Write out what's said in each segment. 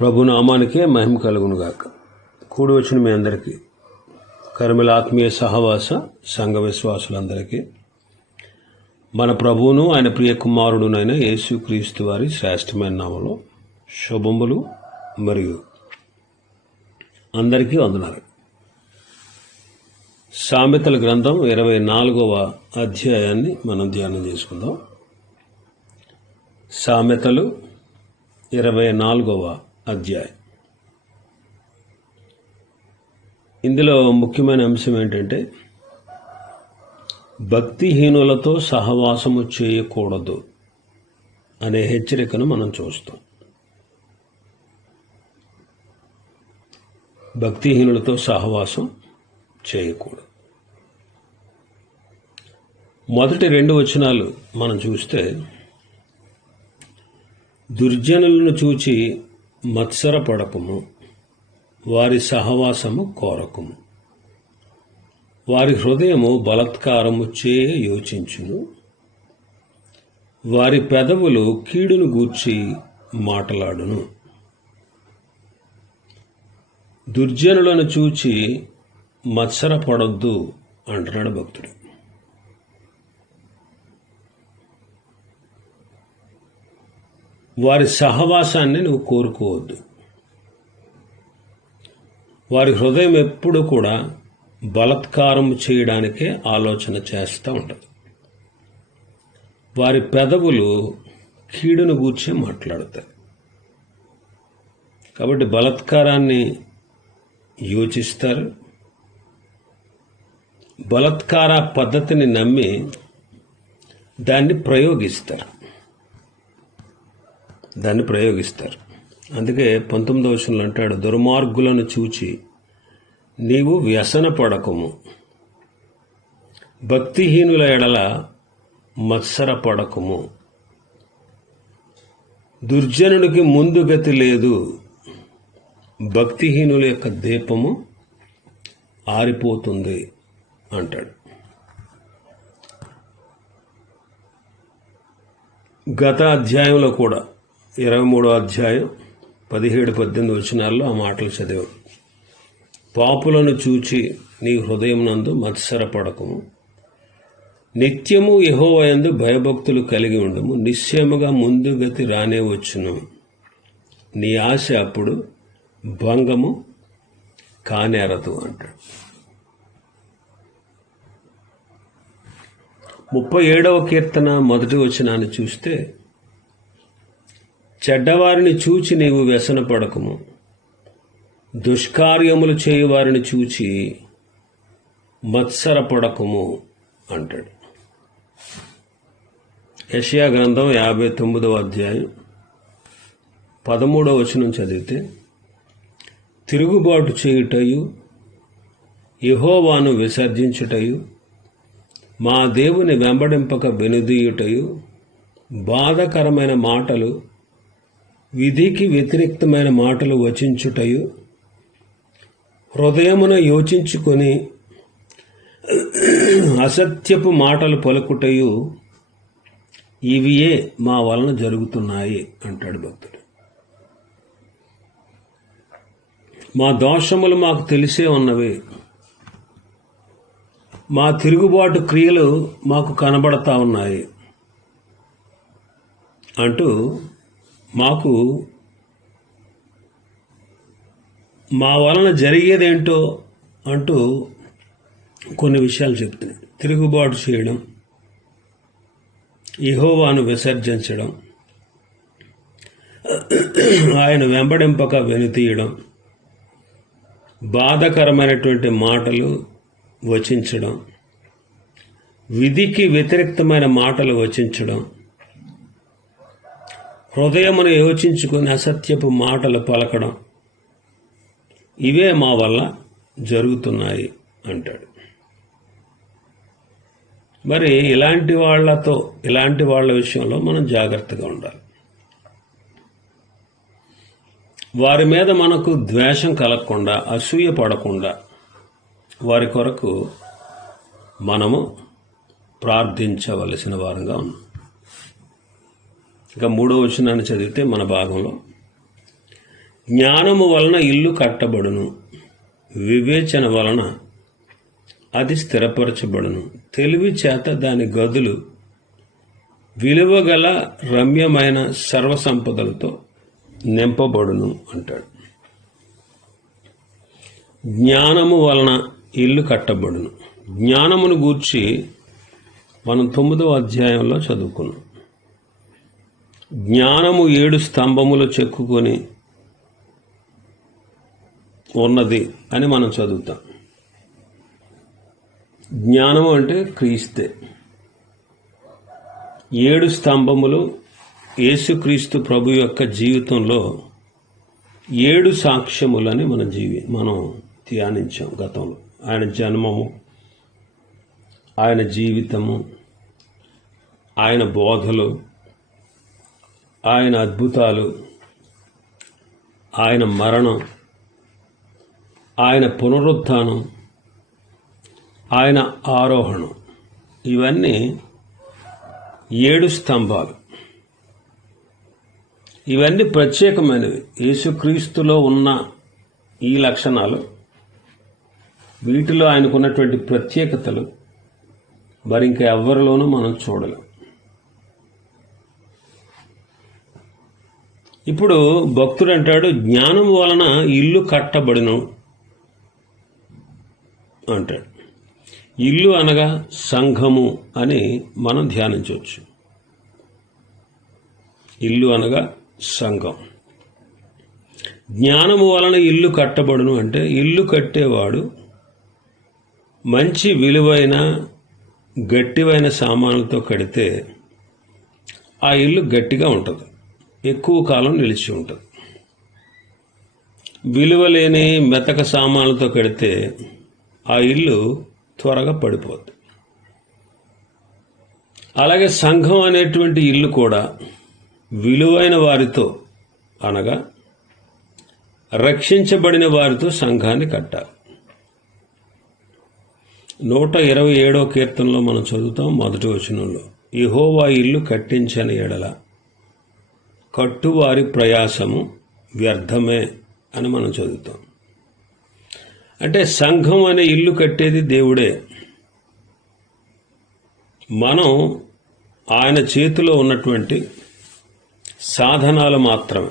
ప్రభు నామానికే మహిమ కలుగునుగాక. కూడి వచ్చిన మీ అందరికీ కర్మల ఆత్మీయ సహవాస సంఘ విశ్వాసులందరికీ మన ప్రభువును ఆయన ప్రియ కుమారుడునైన యేసు క్రీస్తు వారి శ్రేష్టమైన నామలో శుభములు మరియు అందరికీ వందనాలు. సామెతల గ్రంథం ఇరవై నాలుగవ అధ్యాయాన్ని మనం ధ్యానం చేసుకుందాం. సామెతలు ఇరవై నాలుగవ అధ్యాయం. ఇందులో ముఖ్యమైన అంశం ఏంటంటే భక్తిహీనులతో సహవాసము చేయకూడదు అనే హెచ్చరికను మనం చూస్తాం. భక్తిహీనులతో సహవాసం చేయకూడదు. మొదటి రెండు వచనాలు మనం చూస్తే దుర్జనులను చూచి మత్సరపడకము వారి సహవాసము కోరకము. వారి హృదయము బలత్కారము చే యోచించును. వారి పెదవులు కీడును గూర్చి మాటలాడును. దుర్జనులను చూచి మత్సరపడొద్దు అంటున్నాడు భక్తుడు. వారి సహవాసాన్ని నువ్వు కోరుకోవద్దు. వారి హృదయం ఎప్పుడు కూడా బలత్కారం చేయడానికే ఆలోచన చేస్తూ ఉంటుంది. వారి పెదవులు కీడును గూర్చి మాట్లాడతాయి. కాబట్టి బలత్కారాన్ని యోచిస్తారు. బలత్కార పద్ధతిని నమ్మి దాన్ని ప్రయోగిస్తారు. దాన్ని ప్రయోగిస్తారు. అందుకే పంతొమ్మిదవ వచనంలో అంటాడు దుర్మార్గులను చూచి నీవు వ్యసన పడకము. భక్తిహీనుల ఎడల మత్సర పడకము. దుర్జనుడికి ముందు గతి లేదు. భక్తిహీనుల యొక్క దీపము ఆరిపోతుంది అంటాడు. గత అధ్యాయంలో కూడా ఇరవై మూడో అధ్యాయం పదిహేడు పద్దెనిమిది వచనాల్లో ఆ మాటలు చదివాం పాపులను చూచి నీ హృదయం నందు మత్సరపడకము నిత్యము యహోవయందు భయభక్తులు కలిగి ఉండము. నిశ్చయముగా ముందుగతి రానే వచ్చును. నీ ఆశ అప్పుడు భంగము కానేరదు అంటాడు. ముప్పై ఏడవ కీర్తన మొదటి వచనాన్ని చూస్తే చెడ్డవారిని చూచి నీవు వ్యసనపడకము. దుష్కార్యములు చేయువారిని చూచి మత్సరపడకము అంటాడు. యషయా గ్రంథం యాభై తొమ్మిదవ అధ్యాయం పదమూడవ వచనం చదివితే తిరుగుబాటు చేయుటయు యహోవాను విసర్జించుటయు మా దేవుని వెంబడింపక వెనుదీయుటయు బాధకరమైన మాటలు విధికి వ్యతిరేక్తమైన మాటలు వచించుటయు హృదయమున యోచించుకొని అసత్యపు మాటలు పలుకుటయు ఇవియే మా వలన జరుగుతున్నాయి అంటాడు భక్తుడు. మా దోషములు మాకు తెలిసే ఉన్నవి. మా తిరుగుబాటు క్రియలు మాకు కనబడతా ఉన్నాయి అంటూ మాకు మా వలన జరిగేదేంటో అంటూ కొన్ని విషయాలు చెప్తున్నాయి. తిరుగుబాటు చేయడం ఇహోవాను విసర్జించడం ఆయన వెంబడింపక వెనుతీయడం బాధకరమైనటువంటి మాటలు వచించడం విధికి వ్యతిరేక్తమైన మాటలు వచించడం హృదయమును యోచించుకుని అసత్యపు మాటలు పలకడం ఇవే మా వల్ల జరుగుతున్నాయి అంటాడు. మరి ఇలాంటి వాళ్ళతో ఇలాంటి వాళ్ళ విషయంలో మనం జాగ్రత్తగా ఉండాలి. వారి మీద మనకు ద్వేషం కలగకుండా అసూయ పడకుండా వారి కొరకు మనము ప్రార్థించవలసిన వారంగా ఉన్నాం. ఇంకా మూడో వచనాన్ని చదివితే మన భాగంలో. జ్ఞానము వలన ఇల్లు కట్టబడును వివేచన వలన అది స్థిరపరచబడును. తెలివి చేత దాని గదులు విలువగల రమ్యమైన సర్వసంపదలతో నింపబడును అంటాడు. జ్ఞానము వలన ఇల్లు కట్టబడును. జ్ఞానమును గూర్చి మనం తొమ్మిదవ అధ్యాయంలో చదువుకున్నాం. జ్ఞానము ఏడు స్తంభములు చెక్కుకొని ఉన్నది అని మనం చదువుతాం. జ్ఞానము అంటే క్రీస్తే. ఏడు స్తంభములు యేసుక్రీస్తు ప్రభు యొక్క జీవితంలో ఏడు సాక్ష్యములని మన జీవి మనం ధ్యానించాం గతంలో. ఆయన జన్మము ఆయన జీవితము ఆయన బోధలు ఆయన అద్భుతాలు ఆయన మరణం ఆయన పునరుత్థానం ఆయన ఆరోహణం ఇవన్నీ ఏడు స్తంభాలు. ఇవన్నీ ప్రత్యేకమైనవి. యేసుక్రీస్తులో ఉన్న ఈ లక్షణాలు వీటిలో ఆయనకున్నటువంటి ప్రత్యేకతలు మరి ఇంకా ఎవరిలోనూ మనం చూడలేం. ఇప్పుడు భక్తుడు అంటాడు జ్ఞానం వలన ఇల్లు కట్టబడిను అంటాడు. ఇల్లు అనగా సంఘము అని మనం ధ్యానించవచ్చు. ఇల్లు అనగా సంఘం జ్ఞానము వలన ఇల్లు కట్టబడును అంటే ఇల్లు కట్టేవాడు మంచి విలువైన గట్టివైన సామానులతో కడితే ఆ ఇల్లు గట్టిగా ఉంటుంది. ఎక్కువ కాలం నిలిచి ఉంటుంది. విలువలేని మెతక సామాన్లతో కడితే ఆ ఇల్లు త్వరగా పడిపోద్ది. అలాగే సంఘం అనేటువంటి ఇల్లు కూడా విలువైన వారితో అనగా రక్షించబడిన వారితో సంఘాన్ని కట్టాలి. నూట ఇరవై ఏడో కీర్తనలో మనం చదువుతాం మొదటి వచనంలో ఇహోవా ఇల్లు కట్టించని ఎడల కట్టువారి ప్రయాసము వ్యర్థమే అని మనం చదువుతాం. అంటే సంఘం అనే ఇల్లు కట్టేది దేవుడే. మనం ఆయన చేతిలో ఉన్నటువంటి సాధనాలు మాత్రమే.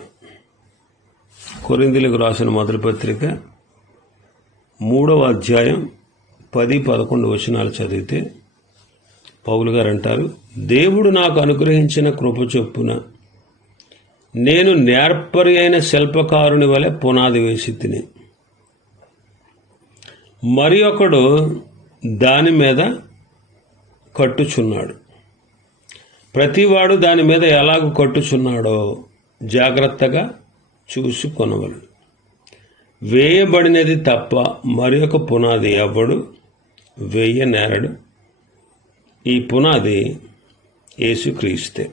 కొరిందులకు రాసిన మొదటి పత్రిక మూడవ అధ్యాయం పది పదకొండు వచనాలు చదివితే పౌలు గారు అంటారు దేవుడు నాకు అనుగ్రహించిన కృప చొప్పున నేను నేర్పరి అయిన శిల్పకారుని వలె పునాది వేసి తిని. మరి ఒకడు దాని మీద కట్టుచున్నాడు. ప్రతివాడు దాని మీద ఎలాగ కట్టుచున్నాడో జాగ్రత్తగా చూసి కొనవలడు వేయబడినది తప్ప మరి ఒక పునాది ఎవ్వడు వేయ నేరడు ఈ పునాది యేసుక్రీస్తే.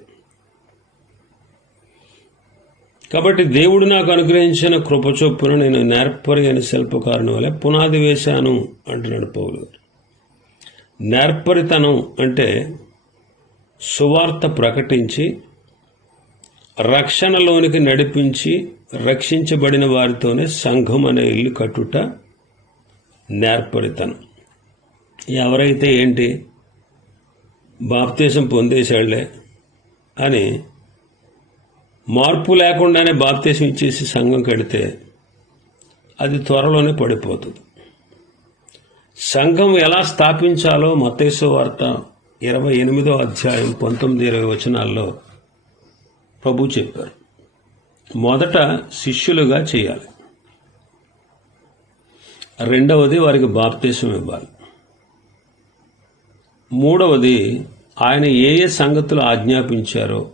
కాబట్టి దేవుడు నాకు అనుగ్రహించిన కృప చొప్పున నేను నేర్పరిగని శిల్పకారుని వల్ల పునాది వేశాను అంటున్నాడు పౌలు గారు. నేర్పరితనం అంటే సువార్త ప్రకటించి రక్షణలోనికి నడిపించి రక్షించబడిన వారితోనే సంఘం అనే ఇల్లు కట్టుట నేర్పరితనం. ఎవరైతే ఏంటి బాప్తీసం పొందేశాళ్ళే అని మార్పు లేకుండానే బాప్తీసం ఇచ్చేసి సంఘం కడితే అది త్వరలోనే పడిపోతుంది. సంఘం ఎలా స్థాపించాలో మతేశ్వ వార్త ఇరవై ఎనిమిదో అధ్యాయం పంతొమ్మిది ఇరవై వచనాల్లో ప్రభు చెప్పారు. మొదట శిష్యులుగా చేయాలి. రెండవది వారికి బాప్తీసం ఇవ్వాలి. మూడవది ఆయన ఏ ఏ సంగతులు ఆజ్ఞాపించారో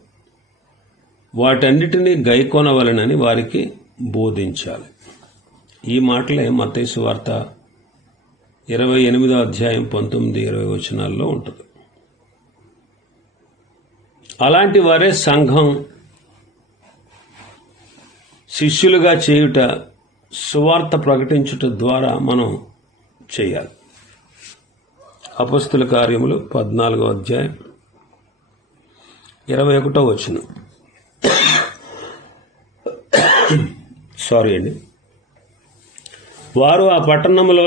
వాటన్నిటినీ గైకొనవలనని వారికి బోధించాలి. ఈ మాటలే మతేసు వార్త ఇరవై ఎనిమిదో అధ్యాయం పంతొమ్మిది ఇరవై వచనాల్లో ఉంటుంది. అలాంటి వారే సంఘం శిష్యులుగా చేయుట సువార్త ప్రకటించుట ద్వారా మనం చేయాలి. అపస్తుల కార్యములు పద్నాలుగో అధ్యాయం ఇరవై ఒకటో వచనం. సారీ అండి. వారు ఆ పట్టణములో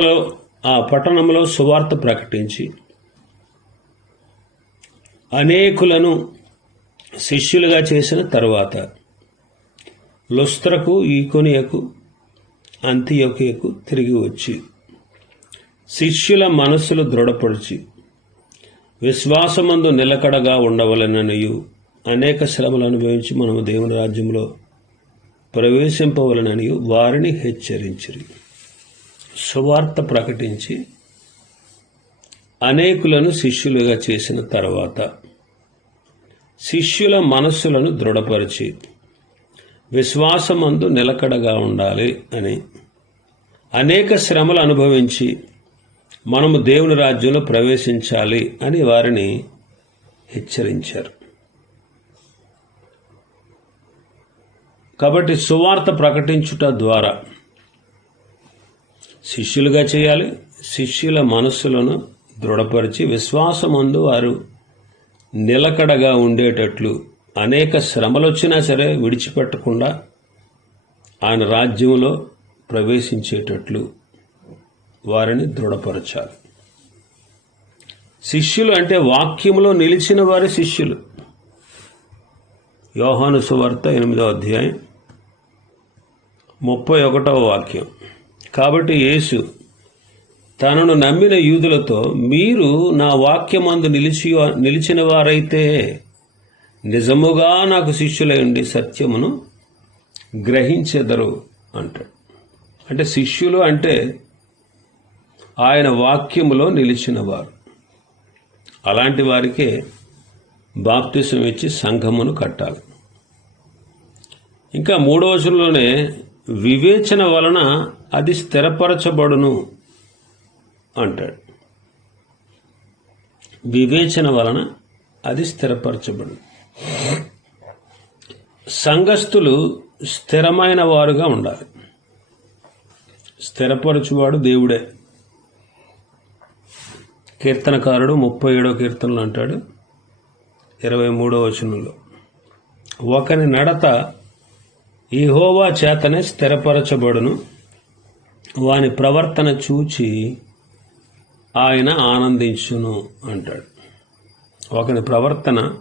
ఆ పట్టణంలో సువార్త ప్రకటించి అనేకులను శిష్యులుగా చేసిన తర్వాత లుస్త్రకు ఈకొనియకు అంత్యొకయకు తిరిగి వచ్చి శిష్యుల మనస్సులు దృఢపరిచి విశ్వాసమందు నిలకడగా ఉండవలననియు అనేక శ్రమలు అనుభవించి మనము దేవుని రాజ్యంలో ప్రవేశింపవలనని వారిని హెచ్చరించిరి. సువార్త ప్రకటించి అనేకులను శిష్యులుగా చేసిన తర్వాత శిష్యుల మనస్సులను దృఢపరిచి విశ్వాసమందు నిలకడగా ఉండాలి అని అనేక శ్రమలు అనుభవించి మనము దేవుని రాజ్యంలో ప్రవేశించాలి అని వారిని హెచ్చరించారు. కాబట్టి సువార్త ప్రకటించుట ద్వారా శిష్యులుగా చేయాలి. శిష్యుల మనస్సులను దృఢపరిచి విశ్వాసమందు వారు నిలకడగా ఉండేటట్లు అనేక శ్రమలు వచ్చినా సరే విడిచిపెట్టకుండా ఆయన రాజ్యంలో ప్రవేశించేటట్లు వారిని దృఢపరచాలి. శిష్యులు అంటే వాక్యంలో నిలిచిన వారి శిష్యులు. యోహాను సువార్త ఎనిమిదో అధ్యాయం ముప్పై ఒకటవ వాక్యం. కాబట్టి యేసు తనను నమ్మిన యూదులతో మీరు నా వాక్యమందు నిలిచి నిలిచిన వారైతే నిజముగా నాకు శిష్యులై ఉండి సత్యమును గ్రహించెదరు అంటాడు. అంటే శిష్యులు అంటే ఆయన వాక్యములో నిలిచిన వారు. అలాంటి వారికే బాప్తిసం ఇచ్చి సంఘమును కట్టాలి. ఇంకా మూడో వచనంలోనే వివేచన వలన అది స్థిరపరచబడును అంటాడు. వివేచన వలన అది స్థిరపరచబడును. సంఘస్థులు స్థిరమైన వారుగా ఉండాలి. స్థిరపరచువాడు దేవుడే. కీర్తనకారుడు ముప్పై ఏడో కీర్తనలు అంటాడు. ఇరవై మూడో వచనంలో. ఒకని నడత ఈహోవా చేతనే స్థిరపరచబడును. వాని ప్రవర్తన చూచి ఆయన ఆనందించును అంటాడు. ఒకని ప్రవర్తన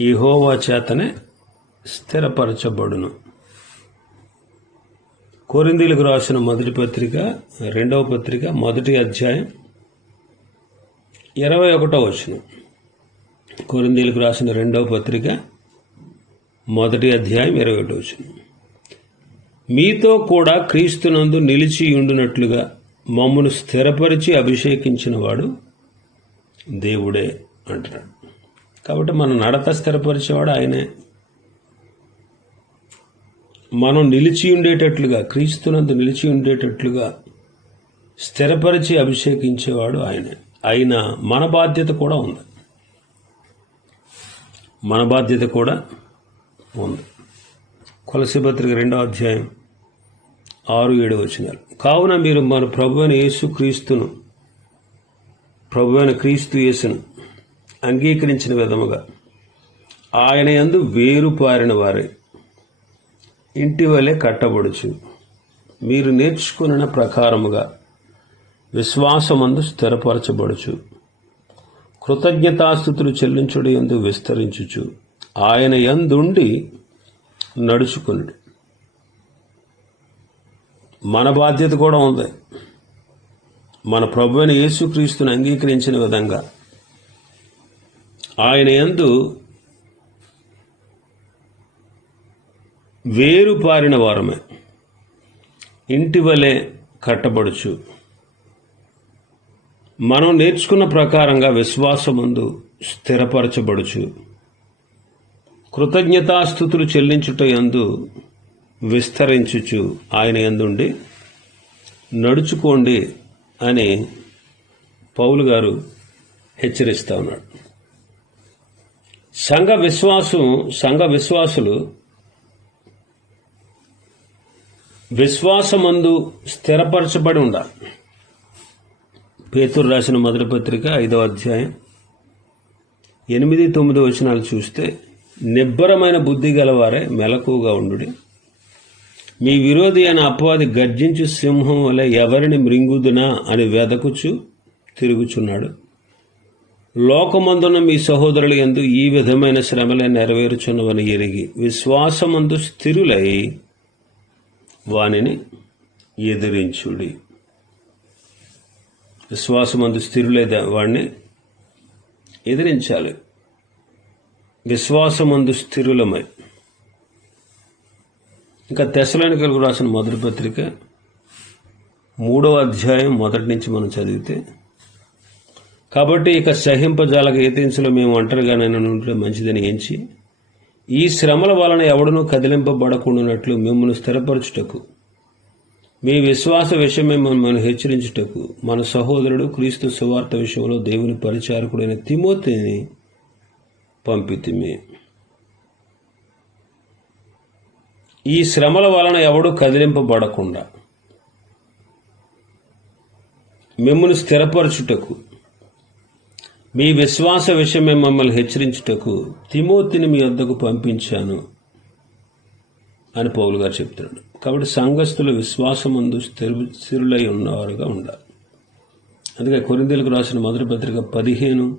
ఈహోవా చేతనే స్థిరపరచబడును. కోరిందీలకు రాసిన మొదటి పత్రిక రెండవ పత్రిక మొదటి అధ్యాయం ఇరవై ఒకటో వచనం. కొరిందీలకు రాసిన రెండవ పత్రిక మొదటి అధ్యాయం ఇరవై ఒకటి వచ్చింది మీతో కూడా క్రీస్తునందు నిలిచి ఉండునట్లుగా మమ్మను స్థిరపరిచి అభిషేకించిన వాడు దేవుడే అంటున్నాడు. కాబట్టి మన నడత స్థిరపరిచేవాడు ఆయనే. మనం నిలిచి ఉండేటట్లుగా క్రీస్తునందు నిలిచి ఉండేటట్లుగా స్థిరపరిచి అభిషేకించేవాడు ఆయనే. అయినా మన బాధ్యత కూడా ఉంది. మన బాధ్యత కూడా ఉంది. కొలసిపత్రిక రెండో అధ్యాయం ఆరు ఏడు వచ్చినారు కావున మీరు మన ప్రభు అయిన యేసు క్రీస్తును ప్రభు అయిన క్రీస్తు యేసును అంగీకరించిన విధముగా ఆయన యందు వేరు పారిన వారే ఇంటి వలె కట్టబడుచు. మీరు నేర్చుకున్న ప్రకారముగా విశ్వాసమందు స్థిరపరచబడుచు. కృతజ్ఞతాస్థుతులు చెల్లించుడు ఎందు విస్తరించుచు ఆయన ఎందుండి నడుచుకునుడు. మన బాధ్యత కూడా ఉంది. మన ప్రభువైన యేసుక్రీస్తుని అంగీకరించిన విధంగా ఆయన యందు వేరు పారిన వారమే. ఇంటి వలె కట్టబడుచు. మనం నేర్చుకున్న ప్రకారంగా విశ్వాసమందు స్థిరపరచబడుచు. కృతజ్ఞతాస్థుతులు చెల్లించుట ఎందు విస్తరించుచు ఆయన ఎందుండి నడుచుకోండి అని పౌలు గారు హెచ్చరిస్తా ఉన్నాడు. సంఘ విశ్వాసం సంఘ విశ్వాసులు విశ్వాసమందు స్థిరపరచబడి ఉండాలి. పేతురు రాసిన మొదటి పత్రిక ఐదవ అధ్యాయం ఎనిమిది తొమ్మిది వచనాలు చూస్తే నిబ్బరమైన బుద్ధి గలవారే మెలకుగా ఉండు మీ విరోధి అయిన అపవాది గర్జించు సింహం వలె ఎవరిని మృంగుదునా అని వెదకుచు తిరుగుచున్నాడు. లోకమందున మీ సహోదరులు ఎందు ఈ విధమైన శ్రమలే నెరవేరుచున్నవని ఎరిగి విశ్వాసమందు స్థిరులై వానిని ఎదిరించుడి. విశ్వాసమందు స్థిరులై వాడిని ఎదిరించాలి. విశ్వాసమందు స్థిరులమై. ఇంకా తెశలనికలకు రాసిన మొదటి పత్రిక మూడవ అధ్యాయం మొదటి నుంచి మనం చదివితే కాబట్టి ఇక సహింపజాలక ఏతించలో మేము ఒంటరిగానైనా ఉంటే మంచిదని ఎంచి ఈ శ్రమల వలన ఎవడనూ కదిలింపబడకుండానట్లు మిమ్మల్ని స్థిరపరచుటకు మీ విశ్వాస విషయమే మిమ్మల్ని హెచ్చరించుటకు మన సహోదరుడు క్రీస్తు సువార్త విషయంలో దేవుని పరిచారకుడైన తిమోతిని పంపితిమి. ఈ శ్రమల వలన ఎవడు కదిలింపబడకుండా మిమ్మల్ని స్థిరపరచుటకు మీ విశ్వాస విషయమే మమ్మల్ని హెచ్చరించుటకు తిమోతిని మీ వద్దకు పంపించాను అని పౌలు గారు చెప్తున్నాడు. కాబట్టి సంఘస్థులు విశ్వాసమందు స్థిరు స్థిరులై ఉన్నవారుగా ఉండాలి. అందుకే కొరిందీలకు రాసిన మొదటి పత్రిక పదిహేను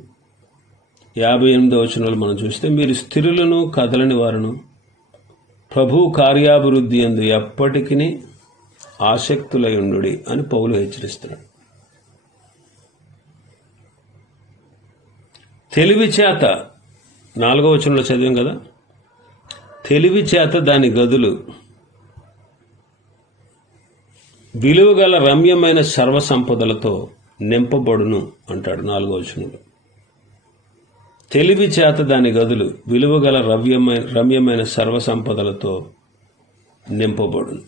యాభై ఎనిమిదో వచనాలు మనం చూస్తే మీరు స్థిరులను కదలని వారును ప్రభు కార్యాభివృద్ధి ఎందు ఎప్పటికీ ఆసక్తులై ఉండు అని పౌలు హెచ్చరిస్తున్నాడు. తెలివి చేత నాలుగో వచనంలో చదివాం కదా తెలివి చేత దాని గదులు విలువగల రమ్యమైన సర్వ సంపదలతో నింపబడును అంటాడు నాలుగో వచనంలో. తెలివి చేత దాని గదులు విలువగల రవ్యమైన రమ్యమైన సర్వ సంపదలతో నింపబడును.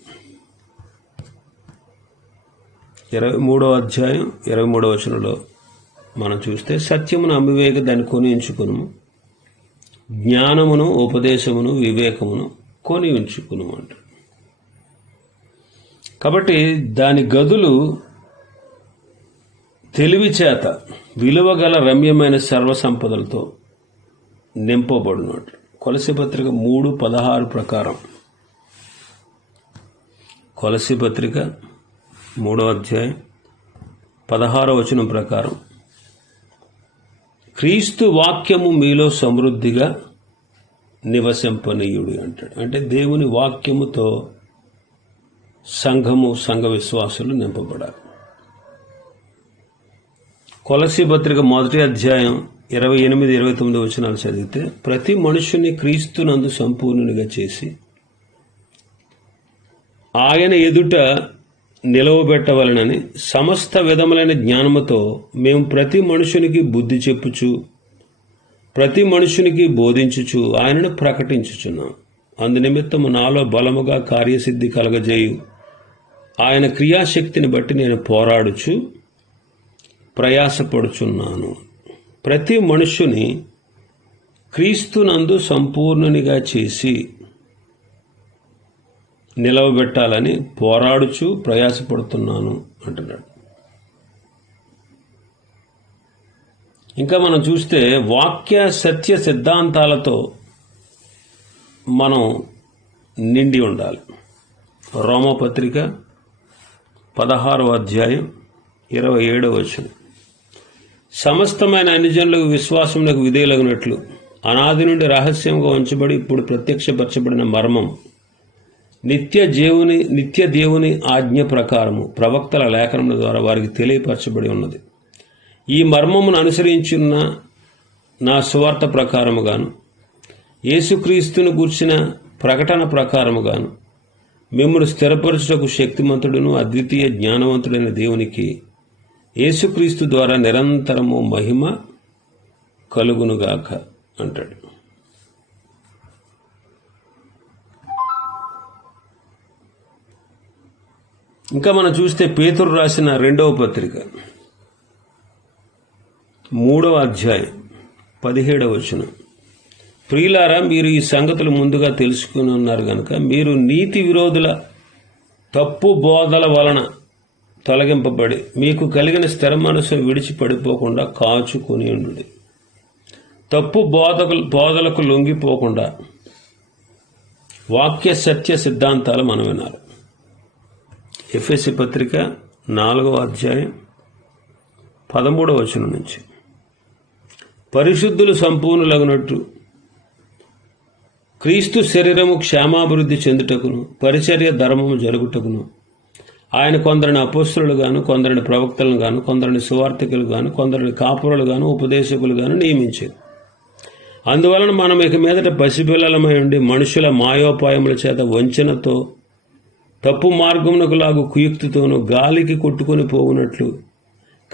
ఇరవై మూడో అధ్యాయం ఇరవై మూడో వచనంలో మనం చూస్తే సత్యమును అమ్మివేగ దాన్ని కొని ఉంచుకును జ్ఞానమును ఉపదేశమును వివేకమును కొని ఉంచుకును అంటారు కాబట్టి దాని గదులు తెలివి చేత విలువగల రమ్యమైన సర్వసంపదలతో నింపబడినట్లు నింపబడినట్టు. కొలసి పత్రిక మూడు పదహారు ప్రకారం. కొలసి పత్రిక మూడో అధ్యాయం పదహారో వచనం ప్రకారం. క్రీస్తు వాక్యము మీలో సమృద్ధిగా నివసింపనీయుడు అంటాడు. అంటే దేవుని వాక్యముతో సంఘము సంఘ విశ్వాసులు నింపబడాలి. కొలసి పత్రిక మొదటి అధ్యాయం ఇరవై ఎనిమిది ఇరవై తొమ్మిది వచనాలు చదివితే ప్రతి మనుషుని క్రీస్తునందు సంపూర్ణునిగా చేసి ఆయన ఎదుట నిలవబెట్టవలనని సమస్త విధములైన జ్ఞానముతో మేము ప్రతి మనుషునికి బుద్ధి చెప్పుచు ప్రతి మనుషునికి బోధించుచు ఆయనను ప్రకటించుచున్నాం. అందునిమిత్తము నాలో బలముగా కార్యసిద్ధి కలగజేయు. ఆయన క్రియాశక్తిని బట్టి నేను పోరాడుచు ప్రయాసపడుచున్నాను. ప్రతి మనుషుని క్రీస్తునందు సంపూర్ణునిగా చేసి నిలవబెట్టాలని పోరాడుచు ప్రయాసపడుతున్నాను అంటున్నాడు. ఇంకా మనం చూస్తే వాక్య సత్య సిద్ధాంతాలతో మనం నిండి ఉండాలి. రోమపత్రిక పదహారవ అధ్యాయం ఇరవై ఏడవ వచనం. సమస్తమైన అన్ని జనులకు విశ్వాసములకు విధేయులగినట్లు అనాది నుండి రహస్యంగా ఉంచబడి ఇప్పుడు ప్రత్యక్షపరచబడిన మర్మం నిత్య దేవుని నిత్య దేవుని ఆజ్ఞ ప్రకారము ప్రవక్తల లేఖనముల ద్వారా వారికి తెలియపరచబడి ఉన్నది. ఈ మర్మమును అనుసరించున్న నా సువార్త ప్రకారముగాను యేసుక్రీస్తును గూర్చిన ప్రకటన ప్రకారముగాను మిమ్మల్ని స్థిరపరచుటకు శక్తిమంతుడును అద్వితీయ జ్ఞానవంతుడైన దేవునికి యేసుక్రీస్తు ద్వారా నిరంతరము మహిమ కలుగునుగాక అంటాడు. ఇంకా మనం చూస్తే పేతురు రాసిన రెండవ పత్రిక మూడవ అధ్యాయం పదిహేడవ వచనం. ప్రియులారా మీరు ఈ సంగతులు ముందుగా తెలుసుకుని ఉన్నారు కనుక మీరు నీతి విరోధుల తప్పు బోధల వలన తొలగింపబడి మీకు కలిగిన స్థిర మనసు విడిచి పడిపోకుండా కాచుకొని ఉండు తప్పు బోధకు బోధలకు లొంగిపోకుండా వాక్య సత్య సిద్ధాంతాలు మనం వినాలి. ఎఫ్ఎస్సి పత్రిక నాలుగవ అధ్యాయం పదమూడవ వచనం నుంచి. పరిశుద్ధులు సంపూర్ణులగునట్టు క్రీస్తు శరీరము క్షేమాభివృద్ధి చెందుటకును పరిచర్య ధర్మము జరుగుటకును. ఆయన కొందరిని అపోస్తులు గాను కొందరిని ప్రవక్తలను గాను కొందరిని సువార్థికులు గాను కొందరిని కాపురులు గాను ఉపదేశకులు గాను నియమించారు. అందువలన మనం ఇక మీదట పసిపిల్లలమై ఉండి మనుషుల మాయోపాయముల చేత వంచనతో తప్పు మార్గమునకు లాగు కుయుక్తితోనూ గాలికి కొట్టుకొని పోవునట్లు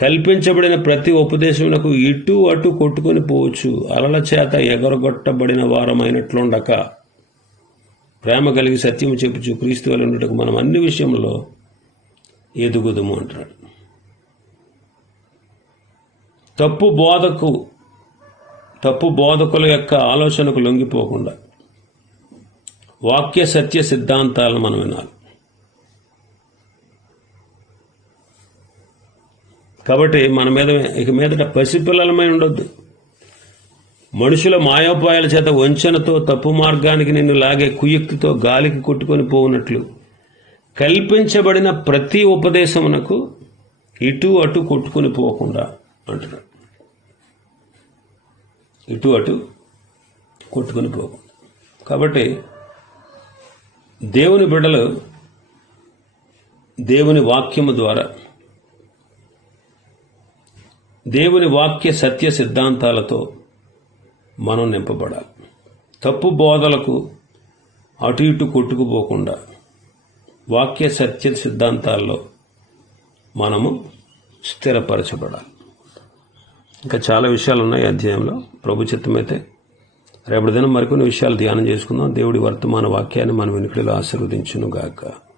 కల్పించబడిన ప్రతి ఉపదేశమునకు ఇటు అటు కొట్టుకొని పోవచ్చు. అలల చేత ఎగరగొట్టబడిన వారమైనట్లుండక. ప్రేమ కలిగి సత్యము చెప్పుచు క్రీస్తు వల్ల ఉండటకు మనం అన్ని విషయంలో ఎదుగుదము అంటాడు తప్పు బోధకు తప్పు బోధకుల యొక్క ఆలోచనకు లొంగిపోకుండా వాక్య సత్య సిద్ధాంతాలను మనం వినాలి. కాబట్టి మన మీద ఇక మీదట పసిపిల్లలమై ఉండొద్దు. మనుషుల మాయోపాయాల చేత వంచనతో తప్పు మార్గానికి నిన్ను లాగే కుయుక్తితో గాలికి కొట్టుకొని పోవునట్లు కల్పించబడిన ప్రతి ఉపదేశమునకు ఇటు అటు కొట్టుకొని పోకుండా అంటున్నాడు. ఇటు అటు కొట్టుకొని పోకుండా. కాబట్టి దేవుని బిడ్డలు దేవుని వాక్యము ద్వారా దేవుని వాక్య సత్య సిద్ధాంతాలతో మనం నింపబడాలి. తప్పు బోధలకు అటు ఇటు కొట్టుకుపోకుండా వాక్య సత్య సిద్ధాంతాల్లో మనము స్థిరపరచబడాలి. ఇంకా చాలా విషయాలు ఉన్నాయి అధ్యాయంలో. ప్రభు చిత్తమైతే రేపటి దినం మరికొన్ని విషయాలు ధ్యానం చేసుకుందాం. దేవుడి వర్తమాన వాక్యాన్ని మనం వెనుకడిలో ఆశీర్వదించును గాక